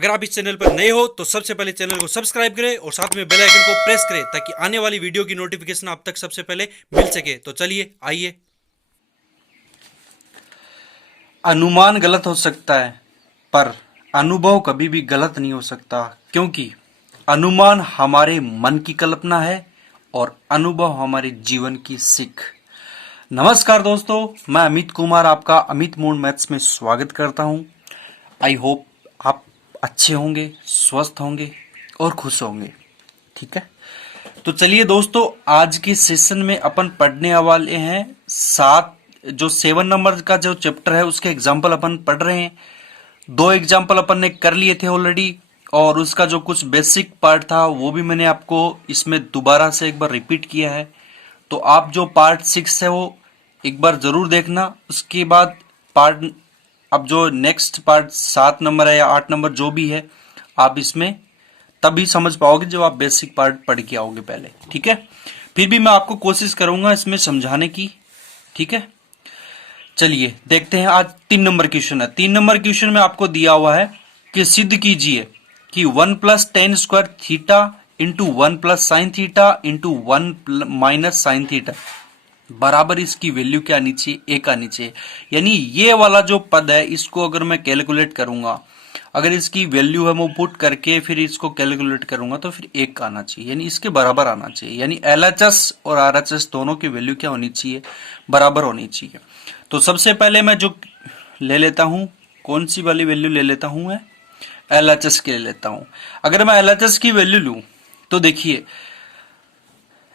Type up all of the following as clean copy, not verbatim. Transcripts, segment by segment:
अगर आप इस चैनल पर नए हो तो सबसे पहले चैनल को सब्सक्राइब करें और साथ में बेल आइकन को प्रेस करें ताकि आने वाली वीडियो की नोटिफिकेशन आप तक सबसे पहले मिल सके। तो चलिए आइए। अनुमान गलत हो सकता है पर अनुभव कभी भी गलत नहीं हो सकता, क्योंकि अनुमान हमारे मन की कल्पना है और अनुभव हमारे जीवन की सीख। नमस्कार दोस्तों, मैं अमित कुमार आपका अमित मूड मैथ्स में स्वागत करता हूं। आई होप आप अच्छे होंगे, स्वस्थ होंगे और खुश होंगे। ठीक है, तो चलिए दोस्तों, आज के सेशन में अपन पढ़ने वाले हैं 7 नंबर का जो चैप्टर है उसके एग्जाम्पल अपन पढ़ रहे हैं। 2 एग्जाम्पल अपन ने कर लिए थे ऑलरेडी, और उसका जो कुछ बेसिक पार्ट था वो भी मैंने आपको इसमें दोबारा से एक बार रिपीट किया है। तो आप जो पार्ट 6 है वो एक बार जरूर देखना। उसके बाद पार्ट अब जो नेक्स्ट पार्ट 7 नंबर है या 8 नंबर जो भी है, आप इसमें तभी समझ पाओगे जब आप बेसिक पार्ट पढ़ के आओगे पहले। ठीक है, फिर भी मैं आपको कोशिश करूंगा इसमें समझाने की। ठीक है, चलिए देखते हैं। आज 3 नंबर क्वेश्चन है। 3 नंबर क्वेश्चन में आपको दिया हुआ है कि सिद्ध कीजिए कि 1 + tan square theta into 1 + sin theta into 1 - sin theta बराबर इसकी वैल्यू क्या आनी चाहिए, 1 आनी चाहिए। यानी ये वाला जो पद है इसको अगर मैं कैलकुलेट करूंगा, अगर इसकी वैल्यू है वो पुट करके फिर इसको कैलकुलेट करूंगा तो फिर 1 आना चाहिए, यानी इसके बराबर आना चाहिए। यानी LHS और RHS दोनों की वैल्यू क्या होनी चाहिए, बराबर होनी चाहिए। तो सबसे पहले मैं जो ले लेता हूं, कौन सी वाली वैल्यू ले लेता हूं, मैं LHS के ले लेता हूं। अगर मैं LHS की वैल्यू लूं तो देखिए,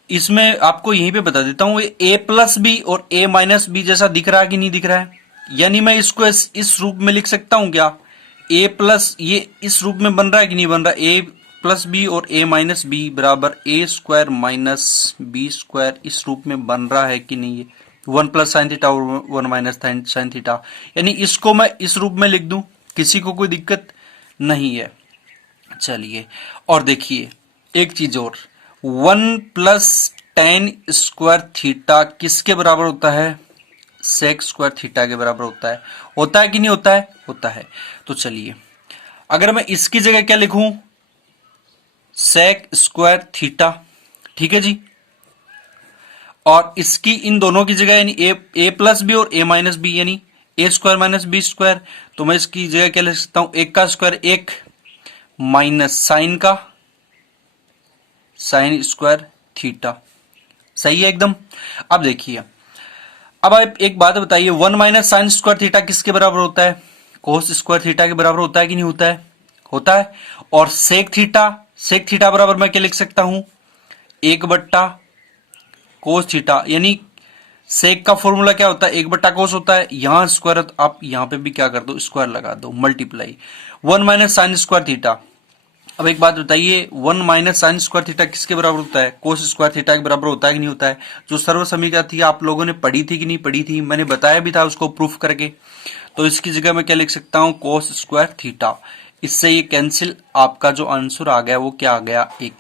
इसमें आपको यहीं पे बता देता हूं, A + B और A - B जैसा दिख रहा है कि नहीं दिख रहा है। यानी मैं इसको इस रूप में लिख सकता हूं क्या, A प्लस, ये इस रूप में बन रहा है कि नहीं बन रहा, A + B और A - B बराबर A² - B², इस रूप में बन रहा है कि नहीं। 1 + sin थीटा और 1 - sin थीटा, यानी इसको मैं इस रूप में लिख दूं, किसी को कोई दिक्कत नहीं है। चलिए, और देखिए एक चीज और, 1 + tan स्क्वायर थीटा किसके बराबर होता है, sec स्क्वायर थीटा के बराबर होता है कि नहीं होता है, होता है। तो चलिए, अगर मैं इसकी जगह क्या लिखूं, sec स्क्वायर थीटा, ठीक है जी, और इसकी इन दोनों की जगह यानी A + B और A - B यानी A² - B², तो मैं इसकी जगह क्या लिख सकता हूं, 1 का स्क्वायर 1 माइनस साइन का साइन स्क्वायर थीटा। सही है एकदम। अब देखिए, अब आप एक बात बताइए, 1 - sin स्क्वायर थीटा किसके बराबर होता है, कोस स्क्वायर थीटा के बराबर होता है कि नहीं होता है, होता है। और सेक थीटा बराबर मैं क्या लिख सकता हूं, 1/कोस थीटा, यानी सेक का फॉर्मूला क्या होता है, 1/कोस होता है। यहां स्क्वायर, आप यहां पे भी क्या कर दो, स्क्वायर लगा दो, मल्टीप्लाई 1 - sin स्क्वायर थीटा। अब एक बात बताइए, 1 - sin स्क्वायर थीटा किसके बराबर होता है, कोस स्क्वायर थीटा के बराबर होता है कि नहीं होता है। जो सर्व समीकरण थी आप लोगों ने पढ़ी थी कि नहीं पढ़ी थी, मैंने बताया भी था उसको प्रूफ करके। तो इसकी जगह मैं क्या लिख सकता हूं, कोस स्क्वायर थीटा। इससे ये कैंसिल, आपका जो आंसर आ गया वो क्या आ गया, 1।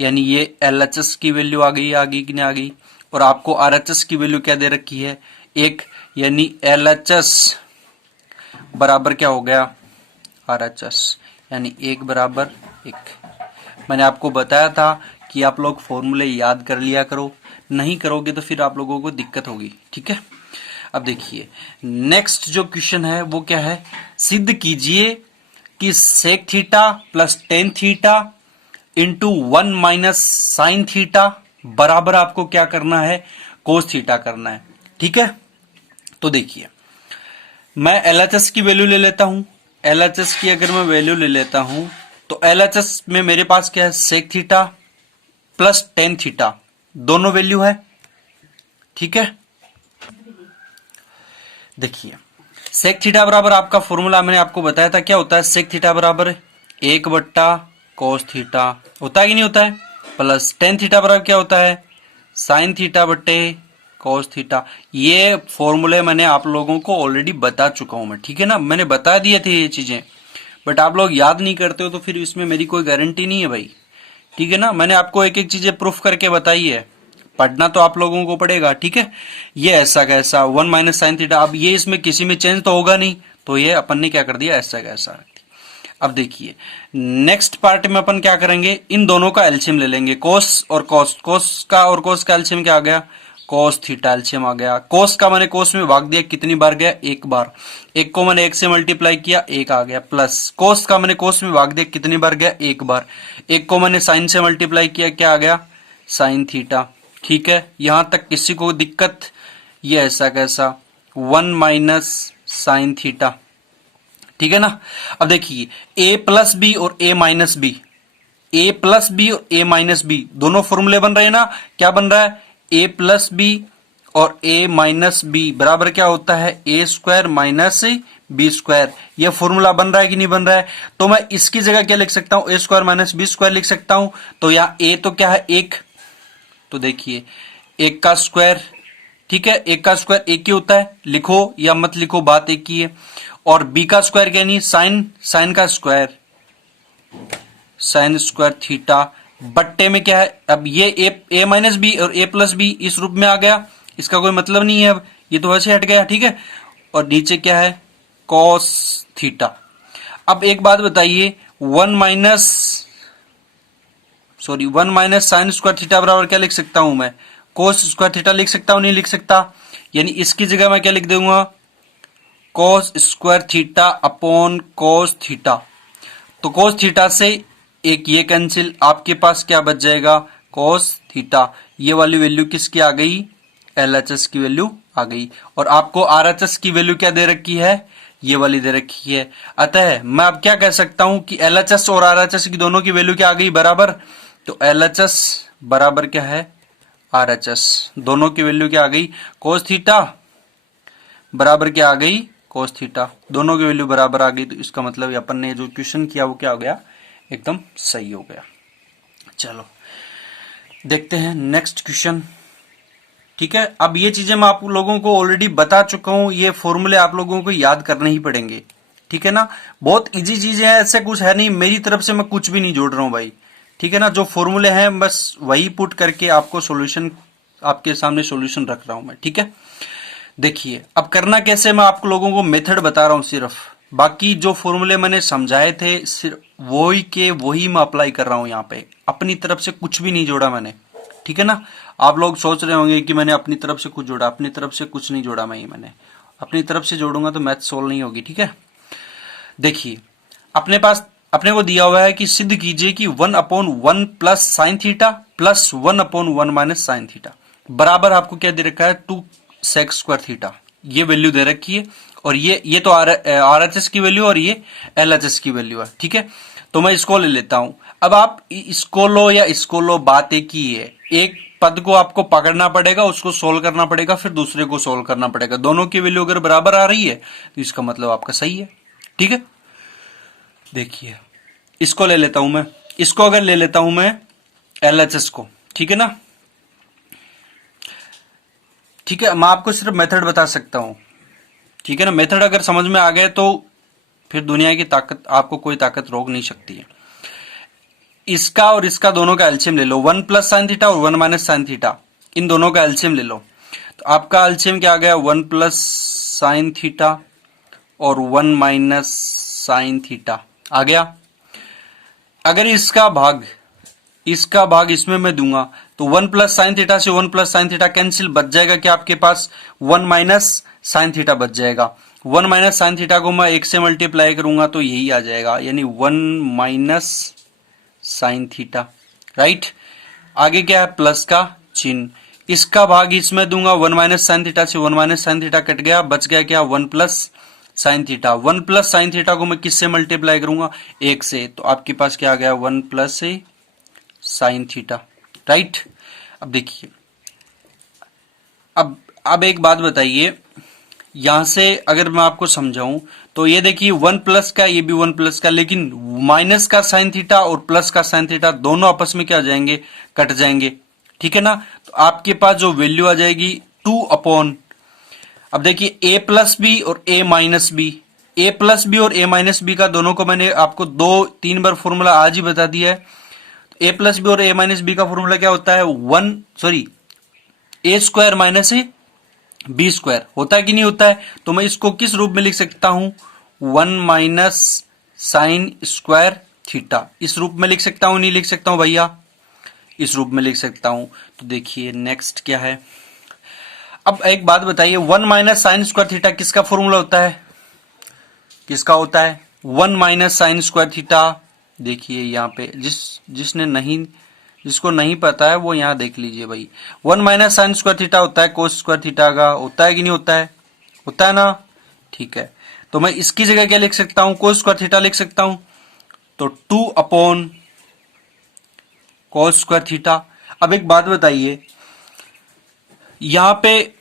यानी ये LHS की वैल्यू आ गई कि नहीं आ गई, और आपको RHS की वैल्यू क्या दे रखी है, 1। यानी LHS बराबर क्या हो गया, RHS, यानी 1 बराबर 1। मैंने आपको बताया था कि आप लोग फॉर्मूले याद कर लिया करो, नहीं करोगे तो फिर आप लोगों को दिक्कत होगी। ठीक है, अब देखिए नेक्स्ट जो क्वेश्चन है वो क्या है, सिद्ध कीजिए कि sec theta plus tan theta into 1 - sin theta बराबर आपको क्या करना है, कोस थीटा करना है। ठीक है, तो देखिए मैं LHS की वैल्यू ले लेता हूं। LHS की अगर मैं वैल्यू ले लेता हूं तो LHS में मेरे पास क्या है, sec theta plus tan theta, दोनों वैल्यू है। ठीक है, देखिए सेक थीटा बराबर आपका फॉर्मूला मैंने आपको बताया था, क्या होता है, सेक थीटा बराबर 1/कोस थीटा होता है कि नहीं होता है, प्लस टेन थीटा बराबर क्या होता है, साइन थीटा बट्टे कोस थीटा। ये फॉर्मूले मैंने आप लोगों को ऑलरेडी बता चुका हूं मैं, ठीक है ना, मैंने बता दिए थे ये चीजें, बट आप लोग याद नहीं करते हो तो फिर इसमें मेरी कोई गारंटी नहीं है भाई। ठीक है ना, मैंने आपको एक एक चीजें प्रूफ करके बताई है, पढ़ना तो आप लोगों को पड़ेगा। ठीक है, ये ऐसा कैसा 1 - sin थीटा, अब ये इसमें किसी में चेंज तो होगा नहीं, तो ये अपन ने क्या कर दिया, ऐसा कैसा। अब देखिए नेक्स्ट पार्ट में अपन क्या करेंगे, इन दोनों का एलसीएम ले लेंगे, कोस और कॉस, कोस का और कोस का एलसीएम क्या आ गया, कोस थीटा एलसीएम आ गया। कोस का मैंने कोस में भाग दिया, कितनी बार गया, एक बार, एक को मैंने एक से मल्टीप्लाई किया, एक आ गया, प्लस कोस का मैंने कोस में भाग दिया, कितनी बार गया, एक बार, एक को मैंने साइन से मल्टीप्लाई किया, क्या आ गया, साइन थीटा। ठीक है, यहां तक किसी को दिक्कत, ये ऐसा कैसा, 1 माइनस साइन थीटा। ठीक है ना। अब देखिए a प्लस बी और a minus b, a plus b और a माइनस बी दोनों फॉर्मूले बन रहे हैं ना, क्या बन रहा है, a प्लस बी और a माइनस बी बराबर क्या होता है, a square minus b square. यह फॉर्मूला बन रहा है कि नहीं बन रहा है, तो मैं इसकी जगह क्या लिख सकता हूं, a square minus b square लिख सकता हूं। तो यहां a तो क्या है, एक, तो देखिए एक का स्क्वायर, ठीक है, एक का स्क्वायर एक ही होता है, लिखो या मत लिखो बात एक ही है। और b का स्क्वायर क्या नहीं, साइन, साइन का स्क्वायर, साइन स्क्वायर थीटा, बट्टे में क्या है, अब ये a माइनस बी और a प्लस बी इस रूप में आ गया, इसका कोई मतलब नहीं है, अब ये तो वैसे हट गया। ठीक है, और नीचे क्या है, cos थीटा। अब एक बात बताइए, 1 माइनस साइन स्क्वायर थीटा बराबर क्या लिख सकता हूं मैं, cos स्क्वायर थीटा लिख सकता हूं, नहीं लिख सकता, यानी इसकी जगह मैं क्या लिख दूंगा, cos square theta upon cos theta. तो cos थीटा से एक ये कैंसिल, आपके पास क्या बच जाएगा, cos थीटा। ये वाली वैल्यू किसकी आ गई, LHS की वैल्यू आ गई। और आपको RHS की वैल्यू क्या दे रखी है, ये वाली दे रखी है। अतः मैं अब क्या कह सकता हूं कि LHS और RHS की दोनों की वैल्यू क्या आ गई, बराबर। तो LHS बराबर क्या है, RHS, दोनों की वैल्यू क्या आ गई, cos थीटा बराबर क्या आ गई, cos थीटा, दोनों की वैल्यू बराबर आ गई। तो इसका मतलब अपन ने जो क्वेश्चन किया वो क्या हो गया, एकदम सही हो गया। चलो देखते हैं नेक्स्ट क्वेश्चन। ठीक है, अब ये चीजें मैं आप लोगों को ऑलरेडी बता चुका हूं, ये फॉर्मूले आप लोगों को याद करने ही पड़ेंगे। ठीक है ना, बहुत इजी चीजें हैं, ऐसे कुछ है नहीं, मेरी तरफ से मैं कुछ भी नहीं जोड़ रहा हूं भाई। ठीक है ना, जो फॉर्मूले हैं बस वही पुट करके आपको सॉल्यूशन, आपके सामने सॉल्यूशन रख रहा हूं मैं। ठीक है, देखिए अब करना कैसे, मैं आप लोगों को मेथड बता रहा हूं सिर्फ, बाकी जो फॉर्मूले मैंने समझाए थे सिर्फ वही के वही मैं अप्लाई कर रहा हूं यहाँ पे, अपनी तरफ से कुछ भी नहीं जोड़ा मैंने। ठीक है ना, आप लोग सोच रहे होंगे कि मैंने अपनी तरफ से कुछ जोड़ा, अपनी तरफ से कुछ नहीं जोड़ा मैंने अपनी तरफ से जोड़ूंगा तो मैथ सोल्व नहीं होगी। ठीक है, देखिए अपने पास, अपने को दिया हुआ है कि सिद्ध कीजिए कि 1/1 plus sine theta plus 1/1 minus sine theta बराबर आपको क्या दे रखा है, 2 सेक स्क्वायर थीटा। ये वैल्यू दे रखी है, और ये तो RHS की वैल्यू और ये LHS की वैल्यू है। ठीक है, तो मैं इसको ले लेता हूं। अब आप इसको लो या इसको लो, बात एक ही है, एक पद को आपको पकड़ना पड़ेगा, उसको सोल्व करना पड़ेगा, फिर दूसरे को सोल्व करना पड़ेगा। दोनों की वैल्यू अगर बराबर आ रही है तो इसका मतलब आपका सही है। ठीक है, देखिए इसको ले लेता हूं मैं, इसको अगर ले लेता हूं मैं LHS को, ठीक है ना, ठीक है, मैं आपको सिर्फ मेथड बता सकता हूं। ठीक है ना, मेथड अगर समझ में आ गए तो फिर दुनिया की ताकत, आपको कोई ताकत रोक नहीं सकती है। इसका और इसका दोनों का एलसीएम ले लो, 1 प्लस साइन थीटा और 1 माइनस साइन थीटा, इन दोनों का एलसीएम ले लो। तो आपका एलसीएम क्या आ गया, 1 प्लस साइन थीटा और 1 माइनस साइन थीटा आ गया। अगर इसका भाग इसमें मैं दूंगा तो 1 प्लस साइन थीटा से 1 प्लस साइन थीटा कैंसिल, बच जाएगा कि आपके पास 1 माइनस साइन थीटा बच जाएगा। 1 माइनस साइन थीटा को मैं 1 से मल्टीप्लाई करूंगा तो यही आ जाएगा, यानी 1 माइनस साइन थीटा। राइट, आगे क्या है, प्लस का चिन्ह, इसका भाग इसमें दूंगा, 1 माइनस साइन थीटा से 1 माइनस साइन थीटा कट गया, बच गया क्या, 1 plus sine theta. 1 plus sine theta को मैं किससे मल्टीप्लाई करूंगा, 1 से, तो आपके पास क्या आ गया, 1 प्लस साइन थीटा। राइट, अब देखिए, अब एक बात बताइए, यहां से अगर मैं आपको समझाऊं तो ये देखिए 1 प्लस का, ये भी 1 प्लस का, लेकिन माइनस का साइन थीटा और प्लस का साइन थीटा दोनों आपस में क्या हो जाएंगे, कट जाएंगे। ठीक है ना, तो आपके पास जो वैल्यू आ जाएगी 2 अपॉन, अब देखिए a प्लस बी और a minus b, a plus b और a माइनस बी का दोनों को मैंने आपको 2-3 बार फॉर्मूला आज ही बता दिया है। a प्लस बी और a माइनस बी का फॉर्मूला क्या होता है, a square minus b square होता है कि नहीं होता है। तो मैं इसको किस रूप में लिख सकता हूं, 1 माइनस साइन स्क्वायर थीटा। इस रूप में लिख सकता हूं नहीं लिख सकता हूं भैया? इस रूप में लिख सकता हूं। तो देखिए नेक्स्ट क्या है। अब एक बात बताइए, 1 माइनस साइन स्क्वायर थीटा किसका फॉर्मूला होता है? किसका होता है? 1 माइनस साइन स्क्वायर थीटा। देखिए यहाँ पे जिसको नहीं पता है वो यहाँ देख लीजिए भाई। 1 माइनस साइन स्क्वायर थीटा होता है कोस स्क्वायर थीटा का। होता है कि नहीं होता है? होता है ना? ठीक है, तो मैं इसकी जगह क्या लिख सकता हूं? कोस स्क्वायर थीटा लिख सकता हूं। तो 2 अपॉन कोस स्क्वायर थीटा। अब एक बात बताइए, यहां पे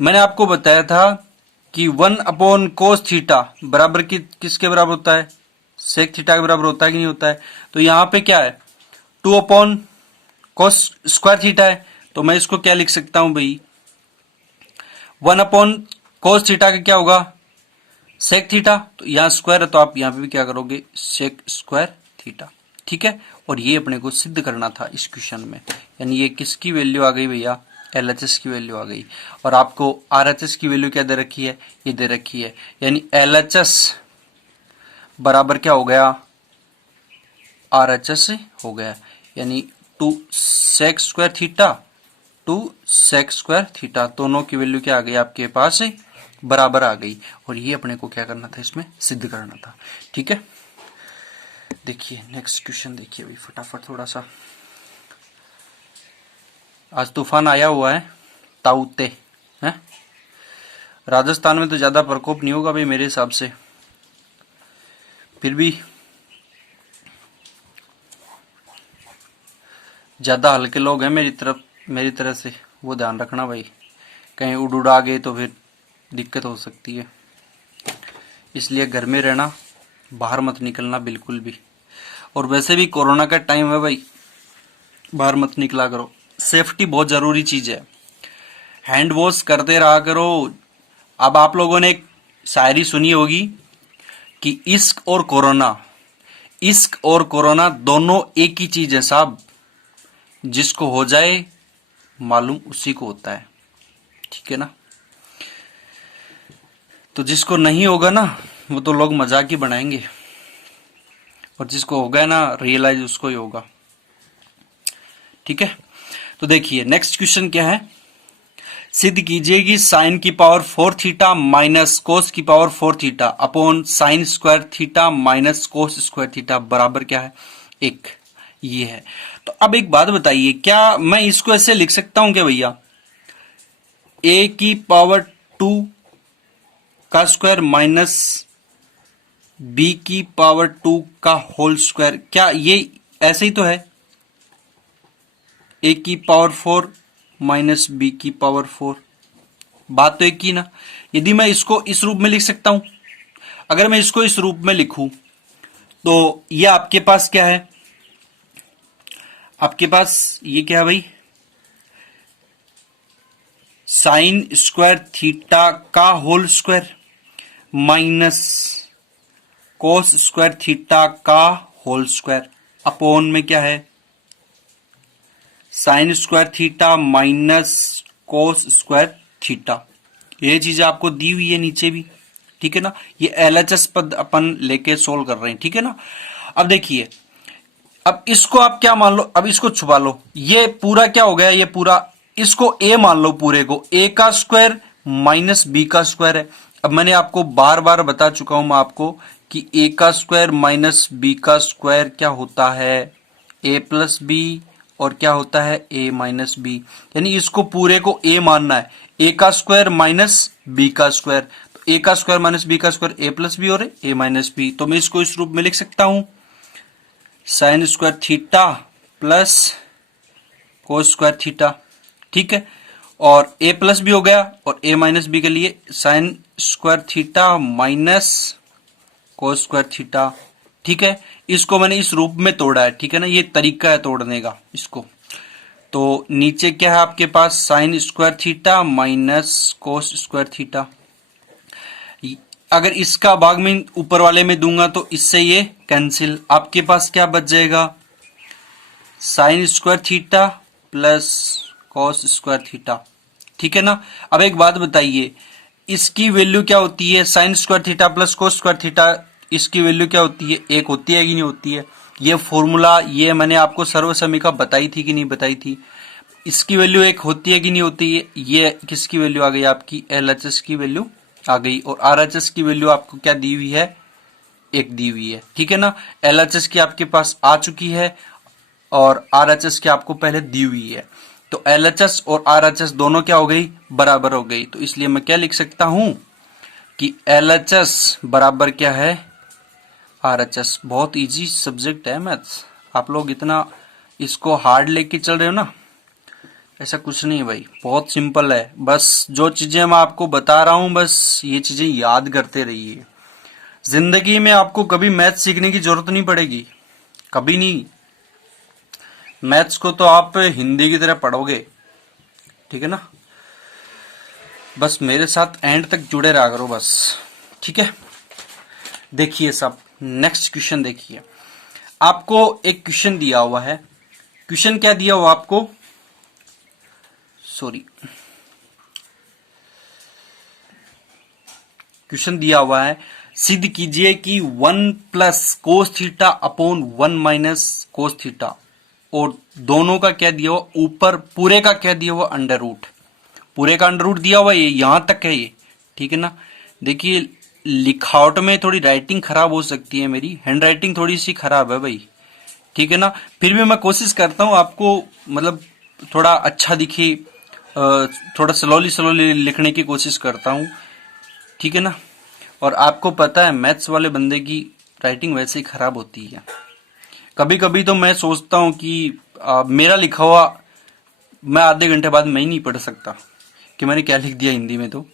मैंने आपको बताया था कि 1 अपॉन कोस थीटा बराबर किसके बराबर होता है? सेक थीटा के बराबर होता है कि नहीं होता है? तो यहां पे क्या है? 2 अपॉन कोस स्क्वायर थीटा है। तो मैं इसको क्या लिख सकता हूं भाई? 1 अपॉन कोस थीटा का क्या होगा? Sec theta. तो यहां स्क्वायर है तो आप यहां पे भी क्या करोगे? Sec square theta. ठीक है, और ये अपने को सिद्ध करना था इस क्वेश्चन में। यानी ये किसकी वैल्यू आ गई भैया? LHS की वैल्यू आ गई। और आपको RHS की वैल्यू क्या दे रखी है? ये दे रखी है। यानी LHS बराबर क्या हो गया? RHS हो गया। यानी 2 sec square theta 2 sec square theta, दोनों की वैल्यू क्या आ गई आपके पास? बराबर आ गई। और ये अपने को क्या करना था? इसमें सिद्ध करना था। ठीक है, देखिए नेक्स्ट क्वेश्चन देखिए भाई फटाफट थोड़ा सा। आज तूफान आया हुआ है ताउते है। राजस्थान में तो ज्यादा प्रकोप नहीं होगा भाई मेरे हिसाब से, फिर भी ज्यादा हल्के लोग हैं मेरी तरह से, वो ध्यान रखना भाई। कहीं उड़ा गए तो फिर दिक्कत हो सकती है। इसलिए घर में रहना, बाहर मत निकलना बिल्कुल भी। और वैसे भी कोरोना का टाइम है भाई, बाहर मत निकला करो। सेफ्टी बहुत जरूरी चीज है। हैंड वॉश करते रहा करो। अब आप लोगों ने एक शायरी सुनी होगी कि इश्क और कोरोना दोनों एक ही चीज है साहब। जिसको हो जाए मालूम उसी को होता है। ठीक है ना? तो जिसको नहीं होगा ना वो तो लोग मजाक ही बनाएंगे, और जिसको होगा ना रियलाइज उसको ही होगा। ठीक है, तो देखिए नेक्स्ट क्वेश्चन क्या है। सिद्ध कीजिए कि साइन की पावर 4 थीटा माइनस कोस की power 4 theta upon sine square theta minus cos square theta बराबर क्या है? 1। ये है। तो अब एक बात बताइए, क्या मैं इसको ऐसे लिख सकता हूं क्या भैया? a की पावर 2 का स्क्वायर माइनस b की पावर 2 का होल स्क्वायर, क्या ये ऐसे ही तो है? a की पावर 4 माइनस b की पावर 4, बात तो एक ही ना। यदि मैं इसको इस रूप में लिख सकता हूं, अगर मैं इसको इस रूप में लिखूं तो ये आपके पास क्या है? आपके पास ये क्या है भाई? साइन स्क्वायर थीटा का whole square minus cos square theta का होल स्क्वायर अपॉन में क्या है? Sine square theta minus cos square theta. ये चीज आपको दी हुई है नीचे भी। ठीक है ना? ये LHS पद अपन लेके सोल्व कर रहे हैं। ठीक है ना? अब देखिए, अब इसको आप क्या मान लो, अब इसको छुपा लो। ये पूरा क्या हो गया? ये पूरा, इसको a मान लो, पूरे को a का स्क्वायर माइनस b का स्क्वायर है। अब मैंने आपको बार बार बता चुका हूं मैं आपको कि a का स्क्वायर माइनस b का स्क्वायर क्या होता है? a प्लस b, और क्या होता है? a minus b। यानी इसको पूरे को a मानना है। a का स्क्वायर माइनस b का स्क्वायर, तो a का स्क्वायर माइनस b का स्क्वायर a प्लस बी और a माइनस बी। तो मैं इसको इस रूप में लिख सकता हूं, sign square theta plus cos square theta. ठीक है, और a प्लस बी हो गया, और a माइनस बी के लिए sign square theta minus cos square theta. ठीक है, इसको मैंने इस रूप में तोड़ा है। ठीक है ना? ये तरीका है तोड़ने का इसको। तो नीचे क्या है आपके पास? Sine square theta minus cos square theta. अगर इसका भाग में ऊपर वाले में दूंगा तो इससे ये कैंसिल। आपके पास क्या बच जाएगा? Sign square theta plus cos square theta. ठीक है ना? अब एक बात बताइए, इसकी वैल्यू क्या होती है? Sine square theta plus cos square theta, इसकी वैल्यू क्या होती है, 1 होती है कि नहीं होती है। ये फॉर्मूला ये मैंने आपको सर्वसमीका बताई थी कि नहीं बताई थी। इसकी वैल्यू 1 होती है कि नहीं होती है। ये किसकी वैल्यू आ गई आपकी, LHS की वैल्यू आ गई, और RHS की वैल्यू आपको क्या दी हुई है, 1 दी हुई है, ठीक है ना। LHS की आपके पास आ चुकी है और RHS की आपको पहले दी हुई है। तो LHS और RHS दोनों क्या हो गई, बराबर हो गई। तो इसलिए मैं क्या लिख सकता हूं कि LHS बराबर क्या है, RHS। बहुत इजी सब्जेक्ट है मैथ्स, आप लोग इतना इसको हार्ड लेके चल रहे हो ना, ऐसा कुछ नहीं भाई, बहुत सिंपल है। बस जो चीजें मैं आपको बता रहा हूं बस ये चीजें याद करते रहिए। जिंदगी में आपको कभी मैथ सीखने की जरूरत नहीं पड़ेगी, कभी नहीं। मैथ्स को तो आप हिंदी की तरह पढ़ोगे, ठीक है ना। बस मेरे साथ एंड तक जुड़े रहा करो बस, ठीक है। देखिए सब, नेक्स्ट क्वेश्चन देखिए। आपको एक क्वेश्चन दिया हुआ है। क्वेश्चन क्या दिया हुआ आपको, सॉरी, क्वेश्चन दिया हुआ है, सिद्ध कीजिए कि 1 plus cos theta upon 1 minus cos theta, और दोनों का क्या दिया हुआ, ऊपर पूरे का क्या दिया हुआ, अंडर रूट। पूरे का अंडर रूट दिया हुआ, ये यहां तक है ये, ठीक है ना। देखिए लिखावट में थोड़ी राइटिंग खराब हो सकती है, मेरी हैंड राइटिंग थोड़ी सी खराब है भाई, ठीक है ना। फिर भी मैं कोशिश करता हूं आपको मतलब थोड़ा अच्छा दिखे, थोड़ा स्लोली स्लोली लिखने की कोशिश करता हूं, ठीक है ना। और आपको पता है मैथ्स वाले बंदे की राइटिंग वैसे ही खराब होती है। कभी कभी तो मैं सोचता हूं कि मेरा लिखा हुआ मैं आधे घंटे बाद मैं ही नहीं पढ़ सकता कि मैंने क्या लिख दिया हिंदी में। तो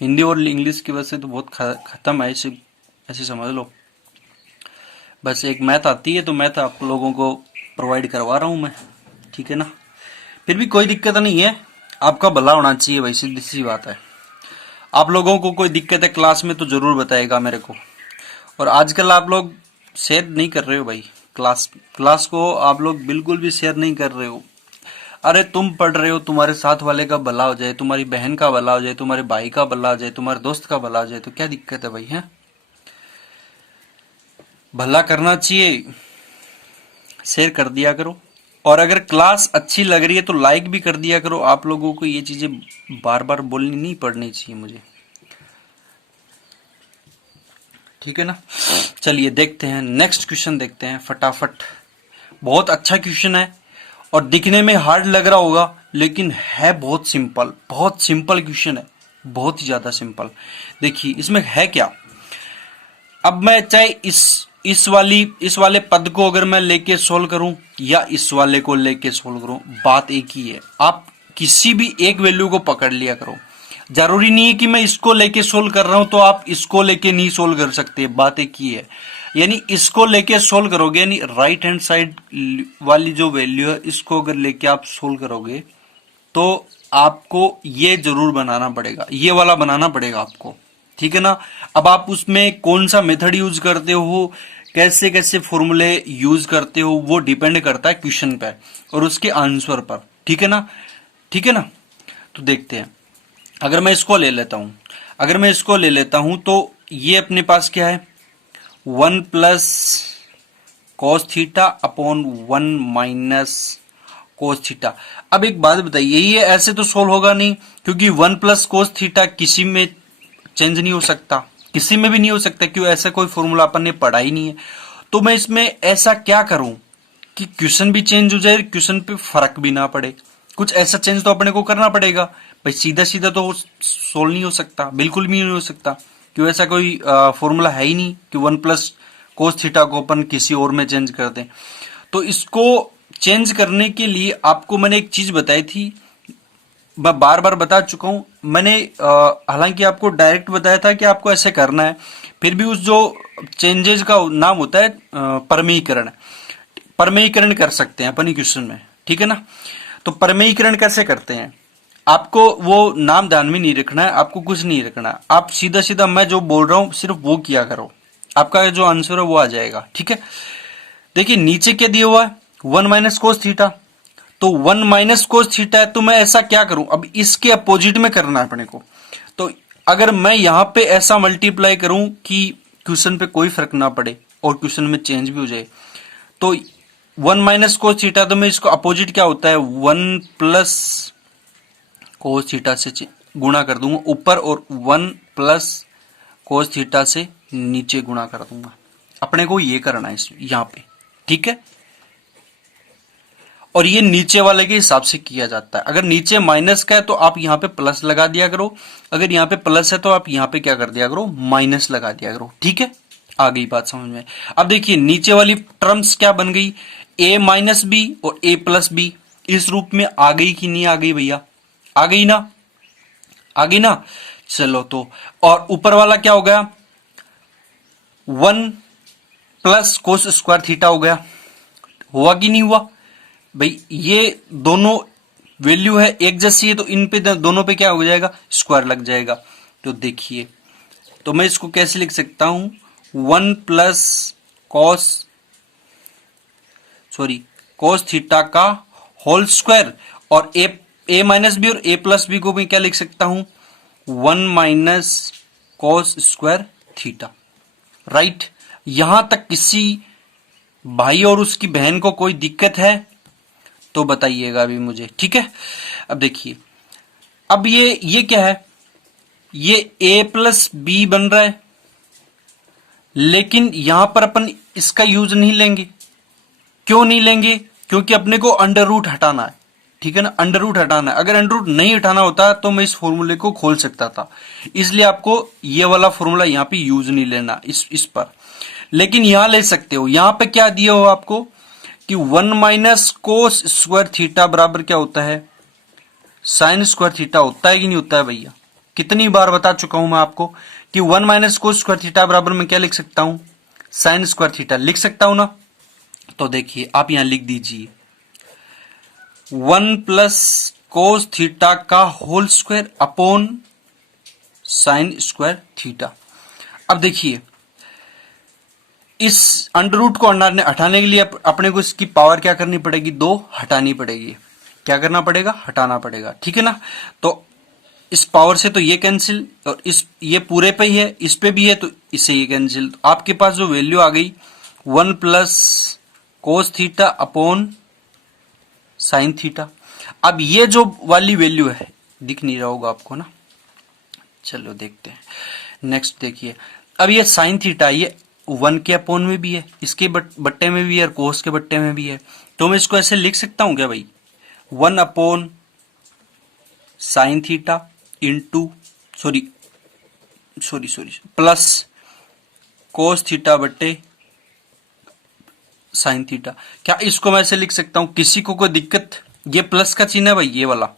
हिंदी और इंग्लिश की वजह से तो बहुत खत्म है, ऐसे ऐसे समझ लो। बस एक मैथ आती है तो मैथ आप लोगों को प्रोवाइड करवा रहा हूं मैं, ठीक है ना। फिर भी कोई दिक्कत नहीं है, आपका भला होना चाहिए भाई, सीधी सी बात है। आप लोगों को कोई दिक्कत है क्लास में तो जरूर बताएगा मेरे को। और आजकल आप लोग शेयर नहीं कर रहे हो भाई, क्लास को आप लोग बिल्कुल भी शेयर नहीं कर रहे हो। अरे तुम पढ़ रहे हो, तुम्हारे साथ वाले का भला हो जाए, तुम्हारी बहन का भला हो जाए, तुम्हारे भाई का भला हो जाए, तुम्हारे दोस्त का भला हो जाए, तो क्या दिक्कत है भाई, है भला करना चाहिए, शेयर कर दिया करो। और अगर क्लास अच्छी लग रही है तो लाइक भी कर दिया करो। आप लोगों को ये चीजें बार बार बोलनी नहीं पड़नी चाहिए मुझे, ठीक है ना। चलिए देखते हैं नेक्स्ट क्वेश्चन, देखते हैं फटाफट। बहुत अच्छा क्वेश्चन है और दिखने में हार्ड लग रहा होगा लेकिन है बहुत सिंपल क्वेश्चन है, बहुत ही ज्यादा सिंपल। देखिए इसमें है क्या। अब मैं चाहे इस वाले पद को अगर मैं लेके सोल्व करूं या इस वाले को लेके सोल्व करूं, बात एक ही है। आप किसी भी एक वैल्यू को पकड़ लिया करो। जरूरी नहीं है कि मैं इसको लेके सोल्व कर रहा हूं तो आप इसको लेके नहीं सोल्व कर सकते, बात एक ही है। यानी इसको लेके सोल्व करोगे, यानी राइट हैंड साइड वाली जो वैल्यू है इसको अगर लेके आप सोल्व करोगे तो आपको ये जरूर बनाना पड़ेगा, ये वाला बनाना पड़ेगा आपको, ठीक है ना। अब आप उसमें कौन सा मेथड यूज करते हो, कैसे कैसे फॉर्मूले यूज करते हो, वो डिपेंड करता है क्वेश्चन पे और उसके आंसर पर, ठीक है ना, ठीक है ना। तो देखते हैं, अगर मैं इसको ले लेता हूं तो ये अपने पास क्या है, 1 plus cos theta upon 1 minus cos theta. अब एक बात बताइए, ये ऐसे तो सोल्व होगा नहीं, क्योंकि 1 प्लस कोस थीटा किसी में चेंज नहीं हो सकता, किसी में भी नहीं हो सकता, क्यों, ऐसा कोई फॉर्मूला अपन ने पढ़ा ही नहीं है। तो मैं इसमें ऐसा क्या करूं कि क्वेश्चन भी चेंज हो जाए, क्वेश्चन पे फर्क भी ना पड़े। कुछ ऐसा चेंज तो अपने को करना पड़ेगा भाई, सीधा सीधा तो सोल्व नहीं हो सकता, बिल्कुल भी नहीं हो सकता, क्यों ऐसा कोई फॉर्मूला है ही नहीं कि 1 प्लस कोस थीटा को अपन किसी और में चेंज कर दें। तो इसको चेंज करने के लिए आपको मैंने एक चीज बताई थी, मैं बार बार बता चुका हूं मैंने, हालांकि आपको डायरेक्ट बताया था कि आपको ऐसे करना है, फिर भी उस जो चेंजेस का नाम होता है परमेयीकरण कर सकते हैं अपन क्वेश्चन में, ठीक है ना। तो परमेयीकरण कैसे करते हैं, आपको वो नाम ध्यान में नहीं रखना है, आपको कुछ नहीं रखना है, आप सीधा सीधा मैं जो बोल रहा हूं सिर्फ वो किया करो, आपका जो आंसर है वो आ जाएगा, ठीक है। देखिए नीचे क्या दिया हुआ है, 1 माइनस कोस थीटा, तो 1 माइनस कोस थीटा है, तो मैं ऐसा क्या करूं, अब इसके अपोजिट में करना है अपने को। तो अगर मैं यहां पे ऐसा मल्टीप्लाई करूं कि क्वेश्चन पे कोई फर्क ना पड़े और क्वेश्चन में चेंज भी हो जाए, तो 1 माइनस कोस थीटा, तो मैं इसको अपोजिट क्या होता है 1 प्लस कोस थीटा से गुणा कर दूंगा ऊपर और 1 प्लस कोस थीटा से नीचे गुणा कर दूंगा। अपने को ये करना है यहां पे, ठीक है। और ये नीचे वाले के हिसाब से किया जाता है। अगर नीचे माइनस का है तो आप यहां पे प्लस लगा दिया करो, अगर यहां पे प्लस है तो आप यहां पे क्या कर दिया करो माइनस लगा दिया करो, ठीक है। आ गई बात समझ में। अब देखिए नीचे वाली टर्म्स क्या बन गई, a माइनस बी और a प्लस बी, इस रूप में आ गई कि नहीं आ गई भैया, आ गई ना, आ गई ना। चलो तो और ऊपर वाला क्या हो गया 1 प्लस कोस स्क्वायर थीटा हो गया, हुआ कि नहीं हुआ भाई। ये दोनों वैल्यू है एक जैसी है तो इन पे दोनों पे क्या हो जाएगा स्क्वायर लग जाएगा। तो देखिए तो मैं इसको कैसे लिख सकता हूं 1 प्लस कोस थीटा का होल स्क्वायर, और ए माइनस बी और ए प्लस बी को मैं क्या लिख सकता हूं 1 minus cos square theta, right. यहां तक किसी भाई और उसकी बहन को कोई दिक्कत है तो बताइएगा अभी मुझे, ठीक है। अब देखिए अब ये क्या है, ये a प्लस बी बन रहा है, लेकिन यहां पर अपन इसका यूज नहीं लेंगे। क्यों नहीं लेंगे, क्योंकि अपने को अंडर रूट हटाना है, ठीक है ना, अंडर रूट हटाना है। अगर अंडर रूट नहीं हटाना होता तो मैं इस फॉर्मूले को खोल सकता था, इसलिए आपको ये वाला फॉर्मूला यहां पे यूज नहीं लेना इस पर, लेकिन यहां ले सकते हो। यहां पे क्या दिया हो आपको कि 1 माइनस कोस स्क्वायर थीटा बराबर क्या होता है साइन स्क्वायर थीटा, होता है कि नहीं होता है भैया। कितनी बार बता चुका हूं मैं आपको कि 1 माइनस कोस स्क्वायर थीटा बराबर मैं क्या लिख सकता हूं साइन स्क्वायर थीटा, लिख सकता हूं ना। तो देखिए आप यहां लिख दीजिए 1 प्लस कोस थीटा का whole square upon sine square theta. अब देखिए इस अंडर रूट को हटाने के लिए अपने को इसकी पावर क्या करनी पड़ेगी 2 हटानी पड़ेगी। क्या करना पड़ेगा हटाना पड़ेगा, ठीक है ना। तो इस पावर से तो ये कैंसिल, और ये पूरे पे ही है, इस पे भी है तो इससे ये कैंसिल। तो आपके पास जो वैल्यू आ गई 1 plus cos theta upon sine theta. अब ये जो वाली वैल्यू है दिख नहीं रहा होगा आपको ना, चलो देखते हैं। नेक्स्ट देखिए अब ये साइन थीटा ये 1 के अपोन में भी है, इसके बट्टे में भी है और कोस के बट्टे में भी है। तो मैं इसको ऐसे लिख सकता हूं क्या भाई 1 upon sine theta into sorry plus cos theta बट्टे साइन थीटा। क्या इसको मैं ऐसे लिख सकता हूं, किसी को कोई दिक्कत, ये प्लस का चिन्ह है भाई ये वाला,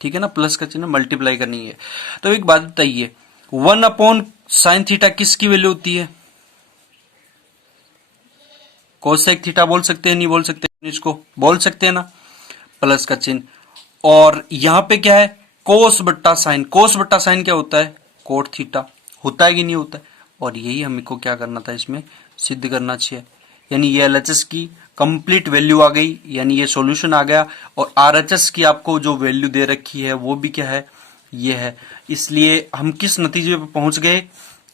ठीक है ना, प्लस का चिन्ह मल्टीप्लाई करनी है। तो एक बात बताइए 1 अपॉन साइन थीटा किसकी वैल्यू होती है कोसेक थीटा, बोल सकते हैं नहीं बोल सकते, इसको बोल सकते हैं ना, प्लस का चिन्ह। और यहां पे क्या है कोस बट्टा साइन, कोस बट्टा साइन क्या होता है कोट थीटा, होता है कि नहीं होता है। और यही हमको क्या करना था इसमें सिद्ध करना चाहिए, यानी ये एलएचएस की कंप्लीट वैल्यू आ गई, यानी ये सॉल्यूशन आ गया। और आरएचएस की आपको जो वैल्यू दे रखी है वो भी क्या है ये है। इसलिए हम किस नतीजे पे पहुंच गए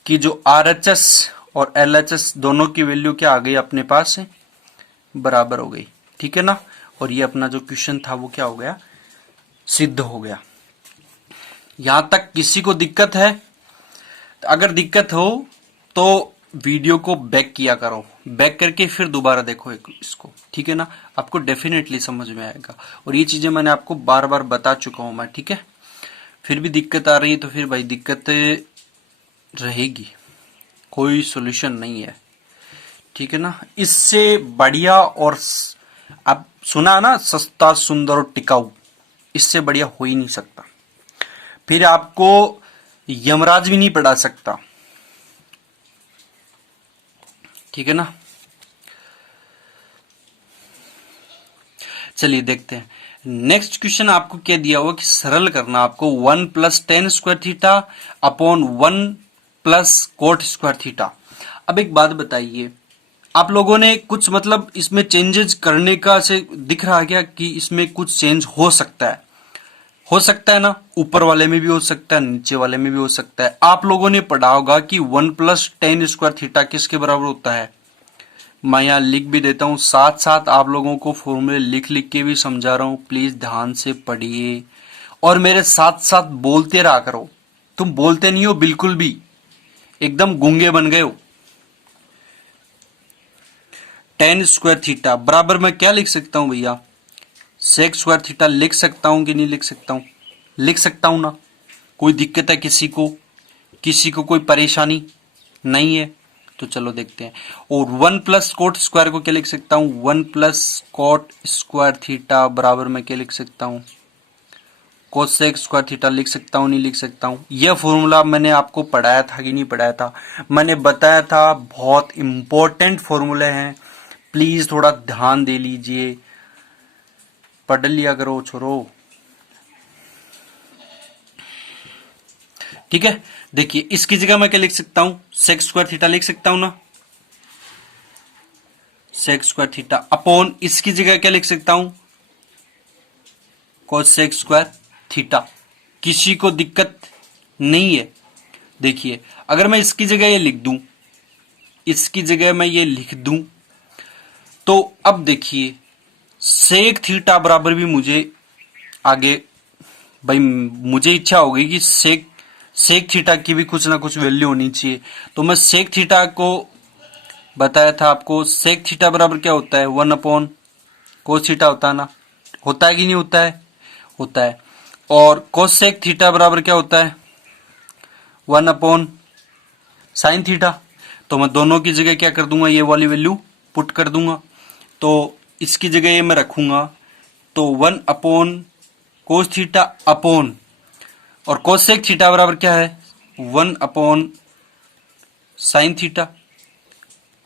कि जो आरएचएस और एलएचएस दोनों की वैल्यू क्या आ गई अपने पास से बराबर हो गई, ठीक है ना। और ये अपना जो क्वेश्चन था वो क्या हो गया सिद्ध हो गया। यहां तक किसी को दिक्कत है, अगर दिक्कत हो तो वीडियो को बैक किया करो, बैक करके फिर दोबारा देखो इसको, ठीक है ना, आपको डेफिनेटली समझ में आएगा। और ये चीजें मैंने आपको बार बार बता चुका हूं मैं, ठीक है। फिर भी दिक्कत आ रही है तो फिर भाई दिक्कत रहेगी, कोई सॉल्यूशन नहीं है, ठीक है ना। इससे बढ़िया और आप सुना ना सस्ता सुंदर और टिकाऊ, इससे बढ़िया हो ही नहीं सकता। फिर आपको यमराज भी नहीं पढ़ा सकता, ठीक है ना। चलिए देखते हैं नेक्स्ट क्वेश्चन। आपको क्या दिया हुआ कि सरल करना आपको 1 plus ten square theta upon 1 plus coat square theta. अब एक बात बताइए, आप लोगों ने कुछ मतलब इसमें चेंजेस करने का से दिख रहा है क्या कि इसमें कुछ चेंज हो सकता है, हो सकता है ना, ऊपर वाले में भी हो सकता है, नीचे वाले में भी हो सकता है। आप लोगों ने पढ़ा होगा कि 1 प्लस टेन स्क्वायर थीटा किसके बराबर होता है। मैं यहाँ लिख भी देता हूँ, साथ साथ आप लोगों को फॉर्मूले लिख लिख के भी समझा रहा हूँ। प्लीज ध्यान से पढ़िए और मेरे साथ साथ बोलते रहा करो। तुम बोलते नहीं हो बिल्कुल भी, एकदम गूंगे बन गए हो। टेन स्क्वायर थीटा बराबर मैं क्या लिख सकता हूं भैया, सेक स्क्वायर थीटा लिख सकता हूं कि नहीं लिख सकता हूं? लिख सकता हूं ना। कोई दिक्कत है किसी को? किसी को कोई परेशानी नहीं है? तो चलो देखते हैं। और 1 प्लस कोट स्क्वायर को क्या लिख सकता हूं, 1 प्लस कोट स्क्वायर थीटा बराबर मैं क्या लिख सकता हूं, कोसेक स्क्वायर थीटा लिख सकता हूं नहीं लिख सकता हूं? यह फॉर्मूला मैंने आपको पढ़ाया था कि नहीं पढ़ाया था? मैंने बताया था, बहुत इंपॉर्टेंट फॉर्मूले हैं, प्लीज थोड़ा ध्यान दे लीजिए, पढ़ लिया करो छोरो। ठीक है, देखिए इसकी जगह मैं क्या लिख सकता हूं, सेक स्क्वायर थीटा लिख सकता हूं ना, सेक स्क्वायर थीटा अपॉन इसकी जगह क्या लिख सकता हूं, कोसेक स्क्वायर थीटा। किसी को दिक्कत नहीं है? देखिए अगर मैं इसकी जगह ये लिख दूं, इसकी जगह मैं ये लिख दूं, तो अब देखिए सेक थीटा बराबर भी मुझे आगे, भाई मुझे इच्छा होगी कि सेक थीटा की भी कुछ ना कुछ वैल्यू होनी चाहिए। तो मैं सेक थीटा को बताया था आपको, सेक थीटा बराबर क्या होता है, 1 अपॉन कोस थीटा होता है ना, होता है कि नहीं होता है? होता है। और कोसेक थीटा बराबर क्या होता है, 1 अपॉन साइन थीटा। तो मैं दोनों की जगह क्या कर दूंगा, ये वाली वैल्यू पुट कर दूंगा। तो इसकी जगह ये मैं रखूंगा, तो 1 अपॉन कोस थीटा अपॉन, और कोसेक थीटा बराबर क्या है, 1 अपॉन साइन थीटा।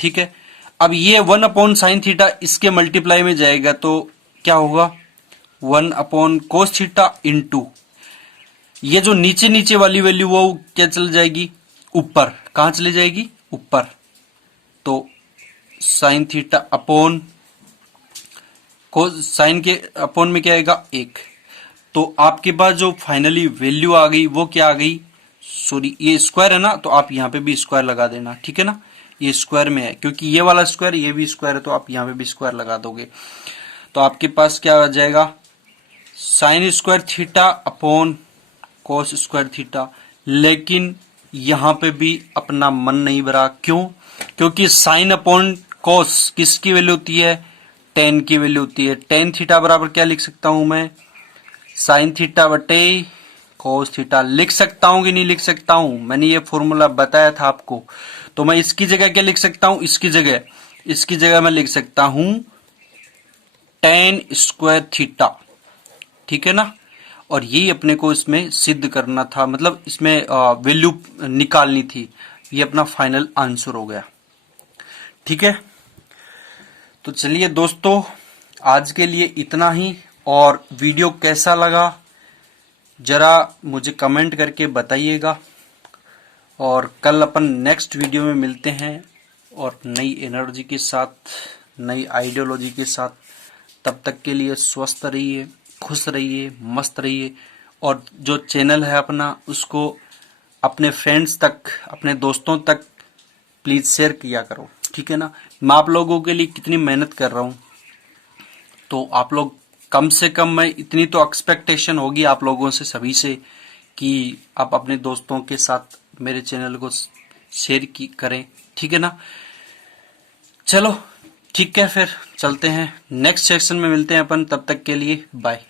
ठीक है, अब ये 1 अपॉन साइन थीटा इसके मल्टीप्लाई में जाएगा तो क्या होगा, 1 अपॉन कोस थीटा इंटू ये जो नीचे नीचे वाली वैल्यू वो क्या चल जाएगी, ऊपर। कहां चली जाएगी, ऊपर। तो sine theta upon cos, sine के अपॉन में क्या आएगा, 1। तो आपके पास जो फाइनली वैल्यू आ गई वो क्या आ गई, सॉरी ये स्क्वायर है ना, तो आप यहां पे भी स्क्वायर लगा देना। ठीक है ना, ये स्क्वायर में है क्योंकि ये वाला स्क्वायर ये भी स्क्वायर है, तो आप यहां पे भी स्क्वायर लगा दोगे। तो आपके पास क्या आ जाएगा, साइन स्क्वायर थीटा अपॉन कोस स्क्वायर थीटा। लेकिन यहां पे भी अपना मन नहीं भरा, क्यों? क्योंकि साइन अपॉन कोस किसकी वैल्यू होती है, टेन की वैल्यू होती है। टेन थीटा बराबर क्या लिख सकता हूं मैं, साइन थीटा बटे कोस थीटा लिख सकता हूं कि नहीं लिख सकता हूं? मैंने ये फॉर्मूला बताया था आपको। तो मैं इसकी जगह क्या लिख सकता हूं, इसकी जगह मैं लिख सकता हूं टेन स्क्वायर थीटा। ठीक है ना, और यही अपने को इसमें सिद्ध करना था, मतलब इसमें वैल्यू निकालनी थी। ये अपना फाइनल आंसर हो गया। ठीक है, तो चलिए दोस्तों आज के लिए इतना ही, और वीडियो कैसा लगा जरा मुझे कमेंट करके बताइएगा। और कल अपन नेक्स्ट वीडियो में मिलते हैं और नई एनर्जी के साथ, नई आइडियोलॉजी के साथ। तब तक के लिए स्वस्थ रहिए, खुश रहिए, मस्त रहिए, और जो चैनल है अपना उसको अपने फ्रेंड्स तक, अपने दोस्तों तक प्लीज शेयर किया करो। ठीक है ना, मैं आप लोगों के लिए कितनी मेहनत कर रहा हूँ, तो आप लोग कम से कम, मैं इतनी तो एक्सपेक्टेशन होगी आप लोगों से सभी से कि आप अपने दोस्तों के साथ मेरे चैनल को शेयर की करें। ठीक है ना, चलो ठीक है, फिर चलते हैं, नेक्स्ट सेक्शन में मिलते हैं अपन। तब तक के लिए बाय।